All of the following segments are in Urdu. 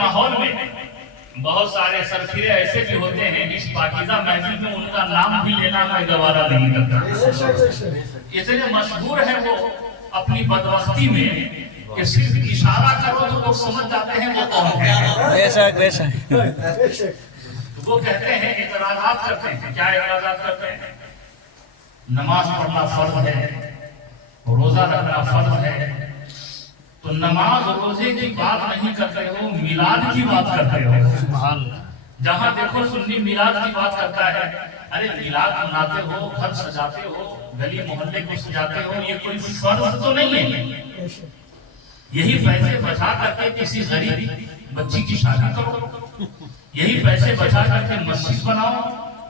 ماحول میں بہت سارے سرفرے ایسے بھی ہوتے ہیں اس پاکیزہ محفل میں ان کا نام بھی لینا میں گوارا نہیں کرتا. اتنے مشہور ہیں وہ اپنی بدبختی میں کہ صرف اشارہ کرو تو لوگ سمجھ جاتے ہیں وہ کون ہے. وہ کہتے ہیں اعتراضات کرتے ہیں. کیا اعتراضات کرتے ہیں؟ نماز پڑھنا فرض ہے, روزہ رکھنا فرض ہے, تو نماز روزے کی بات نہیں کرتے ہو, میلاد کی بات کرتے ہو. جہاں دیکھو سنی میلاد کی بات کرتا ہے. ارے میلاد مناتے ہو, گھر سجاتے ہو, گلی محلے کو سجاتے ہو, یہ کوئی فرض تو نہیں ہے. یہی پیسے بچا کر کے کسی غریب بچی کی شادی کرو, یہی پیسے بچا کر کے مسجد بناؤ,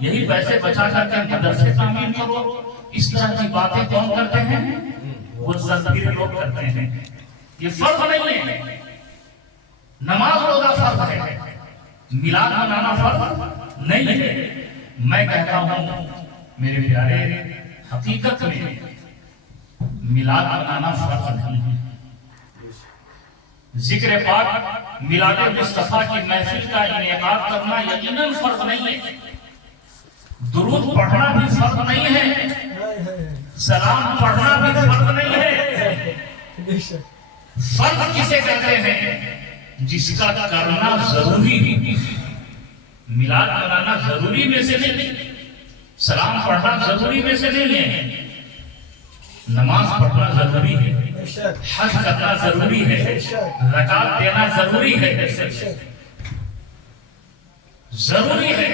یہی پیسے بچا کر کے مدرسے تعمیر کرو. اس طرح کی باتیں کون کرتے ہیں؟ وہ سرفرے لوگ کرتے ہیں. یہ فرض نہیں ہے. نماز روزہ فرض ہے, میلاد منانا فرض نہیں ہے. میں کہتا ہوں میرے پیارے, حقیقت میں میلاد منانا فرض نہیں ہے. ذکر پاک میلاد مصطفیٰ کی محفل کا انعقاد کرنا یقیناً فرض نہیں ہے. درود پڑھنا بھی فرض نہیں ہے, سلام پڑھنا بھی فرض نہیں ہے. فرض کسے کہتے ہیں؟ جس کا کرنا ضروری ہے. میلاد منانا ضروری میں سے نہیں, سلام پڑھنا ضروری میں سے نہیں ہے, نماز پڑھنا ضروری ہے, حج کرنا ضروری ہے, زکات دینا ضروری ہے, ضروری ہے.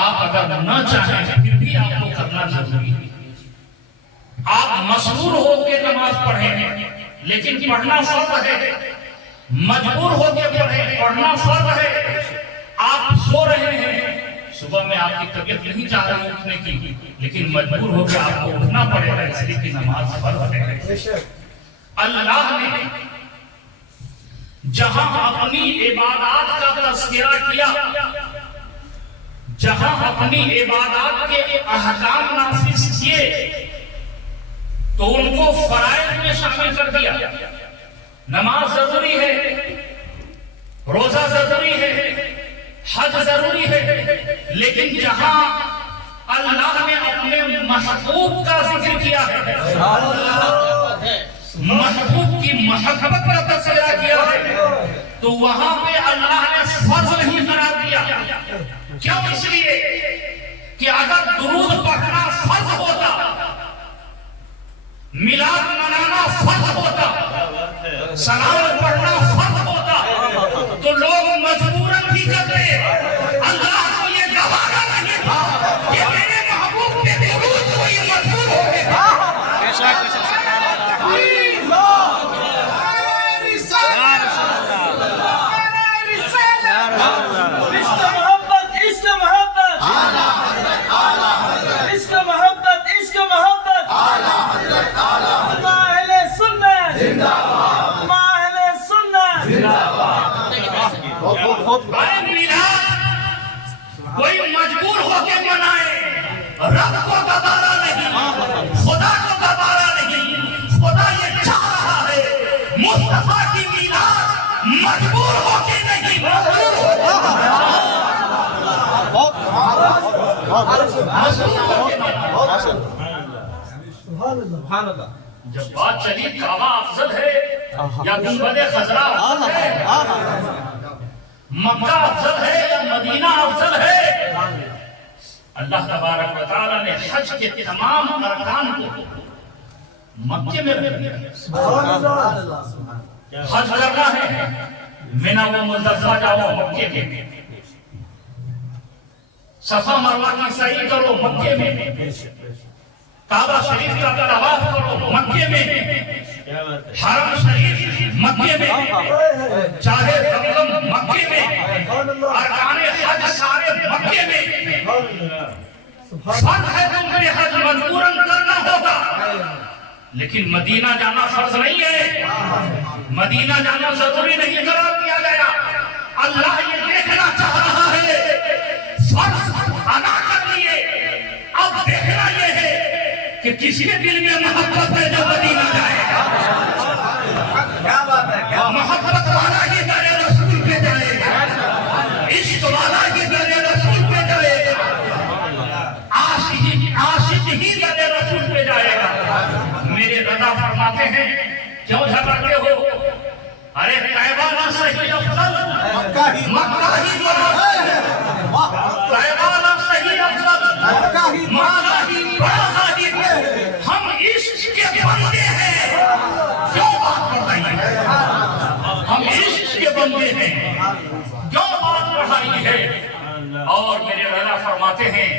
آپ اگر نہ چاہیں پھر بھی آپ کو کرنا ضروری ہے. آپ مسرور ہو کے نماز پڑھیں لیکن پڑھنا فرض ہے, مجبور ہو کے پڑھیں پڑھنا فرض ہے. آپ سو رہے ہیں, صبح میں آپ کی طبیعت نہیں چاہ رہی اٹھنے کی, لیکن مجبور ہو کے آپ کو اٹھنا پڑے گا, اس لیے کہ نماز فرض ہے. اللہ نے جہاں اپنی عبادات کا تذکرہ کیا, جہاں اپنی عبادات کے احکام نافذ کیے, تو ان کو فرائض میں شامل کر دیا. نماز ضروری ہے, روزہ ضروری ہے, حج ضروری ہے, لیکن جہاں اللہ نے اپنے محبوب کا ذکر کیا ہے, محبوب کی محبت کا تذکرہ کیا ہے, تو وہاں پہ اللہ نے فرض نہیں قرار دیا. کیوں؟ اس لیے کہ اگر درود پڑھنا فرض ہوتا, میلاد منانا فرض ہوتا, سلام پڑھنا فرض ہوتا, تو لوگ مجبوراً بھی کرتے. اللہ کو یہ گوارا نہیں تھا کہ میرے محبوب کے درود کو یہ مجبور ہو گئے. کوئی مجبور ہو کے منائے, رب کو گوارا نہیں, خدا کو گوارا نہیں. خدا یہ چاہ رہا ہے مصطفیٰ کی میلاد مجبور ہو کے نہیں, جب بات چلی کعبہ افضل ہے یا گنبد خضرا افضل ہے, مکہ افضل ہے یا مدینہ افضل ہے, اللہ تبارک و تعالیٰ نے حج کے تمام ارکان کو مکے میں رکھ دیا. حج کرنا ہے مینا و مزدلفہ جاؤ مکے میں, صفا مروہ کی سعی کرو مکے میں, کعبہ شریف کا طواف کرو مکے میں, حرم شریف مکے میں, چاہے زمزم مکے میں, ارکان حج سارے مکے میں. فرض ہے تم پہ حج, مجبوراً کرنا ہوگا, لیکن مدینہ جانا فرض نہیں ہے. مدینہ جانا ضروری نہیں قرار دیا گیا. اللہ یہ دیکھنا چاہ رہا ہے, فرض ادا کر لیے, اب دیکھنا یہ ہے کہ کس کے دل میں محبت ہے جو مدینہ جائے گا. محبت والا ہی میرے رسول مکہ ہی بڑا پیغام صحیح افضل مکہ ہی بڑا ظاہر ہم عشق کے بندے ہیں کیوں بات بڑھائی ہے ہم عشق کے بندے ہیں کیوں بات بڑھائی ہے اور میرے رضا فرماتے ہیں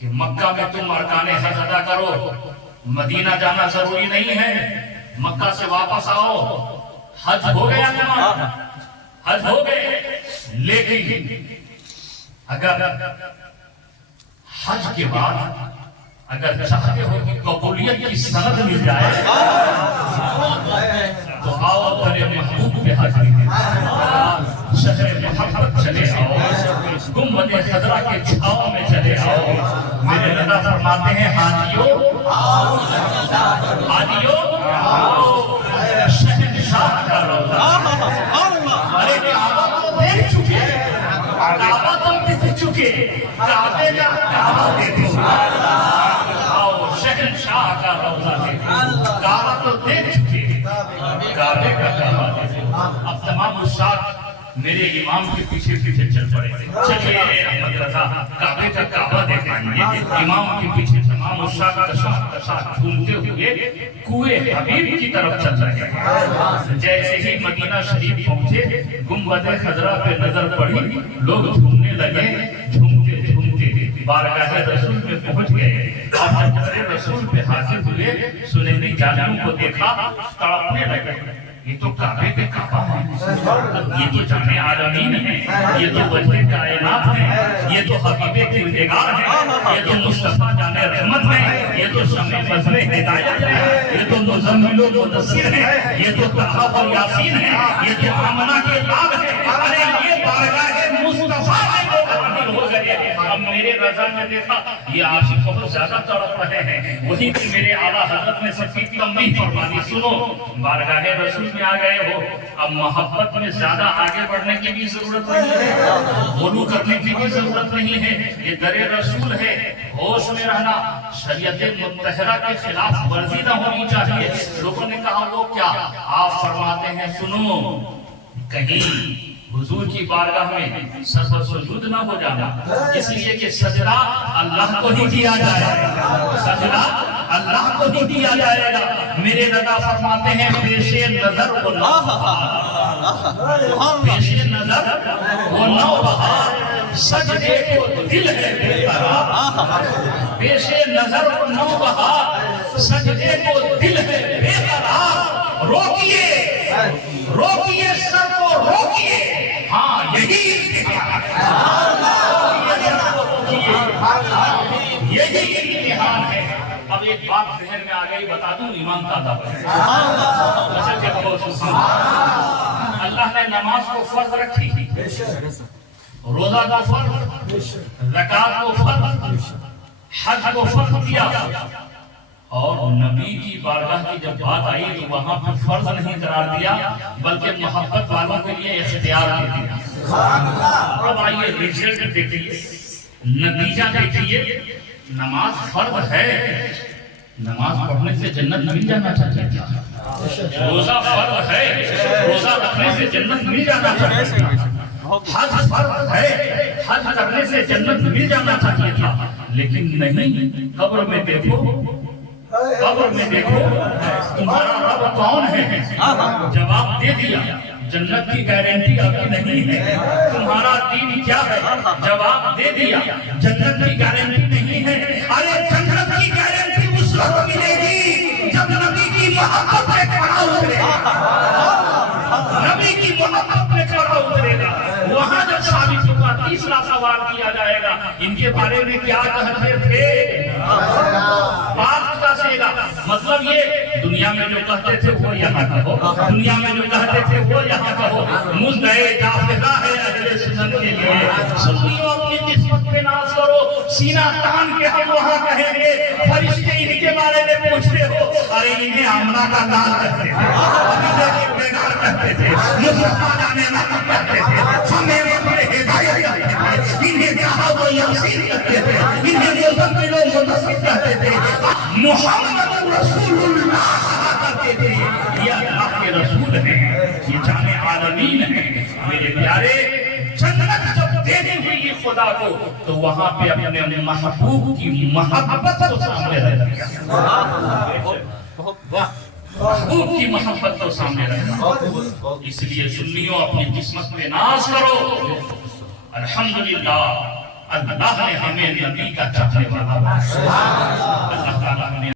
کہ مکہ میں تم ارکان حج ادا کرو مدینہ جانا ضروری نہیں ہے مکہ سے واپس آؤ حج ہو گیا تمہارا حج ہو گئے لیکن اگر حج کے بعد اگر چاہتے ہو کہ قبولیت کی سند مل جائے تو آؤ تیرے محبوب پہ حج شہر محبت چلے آؤ گنبد خضرا کے چھاؤں میں چلے آؤ میرے رضا فرماتے ہیں حاجیوں شہنشاہ کا روضہ ارے کعبہ تو دیکھ چکے کعبہ تو دیکھ چکے کعبے کا کعبہ دیکھ آؤ شہنشاہ کا روضہ دیکھ کعبہ تو دیکھ چکے کعبے کا کعبہ دیکھ اب تمام اشاق میرے امام کے پیچھے پیچھے چل پڑے چلیے احمد رضا کعبے کا کعبہ دیکھائیں گے امام کے پیچھے تمام اشاق کشاک جھومتے ہوئے کوئے حبیب کی طرف چل رہے ہیں جیسے ہی مدینہ شریف پہنچے گنبد خضرا پہ نظر پڑی لوگ جھومنے لگے جھومتے جھومتے بارگاہ رسول میں پہنچ گئے اور جب رسول پہ حاضر ہوئے سنہری جانوں کو دیکھا تڑپنے لگے یہ تو کعبے پہ کعبہ ہے یہ تو جامع عالمین ہے یہ تو وجہ کائنات ہے یہ تو حبیب کردگار ہے یہ تو مصطفیٰ جان رحمت ہے یہ تو شمع بزر ہدایت ہے یہ تو مزمل و مدثر ہے یہ تو طہ و یاسین ہے یہ تو آمنہ کے لاب ہے ارے یہ بارگاہ مصطفیٰ میں تو حاضر ہو گئے اب میرے رضا نے دیکھا یہ عاشق بہت زیادہ تڑپ رہے ہیں وہی کہ میرے اعلیٰ حضرت نے سب کی تنبیہ فرمانی سنو بارگاہ رسول میں آ گئے ہو اب محبت میں زیادہ آگے بڑھنے کی بھی ضرورت نہیں ہے غلو کرنے کی بھی ضرورت نہیں ہے یہ در رسول ہے ہوش میں رہنا شریعت مطہرہ کے خلاف ورزی نہ ہونی چاہیے لوگوں نے کہا وہ کیا آپ فرماتے ہیں سنو کہیں حضور کی بارگاہ میں سر و سجود نہ ہو جانا اس لیے کہ سجدہ اللہ کو ہی کیا جائے گا سجدہ اللہ کو ہی کیا جائے گا میرے رضا فرماتے ہیں پیش نظر وہ نوبہار سجدے کو دل ہے بے قرار پیش نظر وہ نوبہار سجدے کو دل ہے بے قرار روکیے سر کو روکیے ہاں یہی امتحان ہے اب ایک بات ذہن میں آ گئی بتا دوں ایمان کا دعویٰ اللہ نے نماز کو فرض رکھی روزہ کو فرض زکات کو فرض حج کو فرض کیا اور نبی کی بارگاہ کی جب بات آئی تو وہاں پر فرض نہیں قرار دیا بلکہ محبت والوں کے لیے اختیار دے دیا اب آئیے ریزلٹ دیکھیے نتیجہ دیکھیے نماز فرض ہے نماز پڑھنے سے جنت مل جانا چاہیے روزہ فرض ہے روزہ رکھنے سے جنت مل جانا چاہیے حج فرض ہے حج کرنے سے جنت مل جانا چاہیے تھا لیکن نہیں قبر میں دیکھو تمہارا رب کون ہے جواب دے دیا جنت کی گارنٹی ابھی نہیں ہے تمہارا دین کیا ہے جواب دے دیا جنت کی گارنٹی نہیں ہے ارے جنت کی گارنٹی اس وقت ملے گی جب نبی کی محبت میں کھڑا اترے نبی کی محبت میں کھڑا اترے گا وہاں جب ثابت ہوگا تیسرا سوال کیا جائے گا ان کے بارے میں کیا کہتے تھے بات سے گا مطلب یہ دنیا میں جو کہتے تھے وہ یہاں کہو دنیا میں جو کہتے تھے وہ یہاں کہو مزدہ جافدہ ہے اہل سنت کے لیے سنیوں اپنی قسمت پہ ناز کرو سینہ تان کے ہم وہاں کہیں گے فرشتے ان کے بارے میں پوچھتے ہو ارے انہیں آمنہ کا نام کہتے تھے عبیدہ کے بیگار کہتے تھے مصطفیٰ جانے نام کہتے تھے ہمیں مطلب ہدایت کہتے تھے انہیں کہا وہ یاسین کہتے تھے انہیں مزمل و مدثر کہتے تھے محمد رسول اللہ کہتے تھے یہ اللہ کے رسول ہیں یہ جامع عالمین ہیں میرے پیارے خدا کو تو وہاں پہ اپنے محبوب کی محبت کو سامنے رہ دیا، محبوب کی محبت کو سامنے رہ دیا۔ اس لیے سنیوں اپنی قسمت پہ ناز کرو، الحمدللہ اللہ نے ہمیں نبی کا چاہنے والا بنایا، اللہ تعالیٰ نے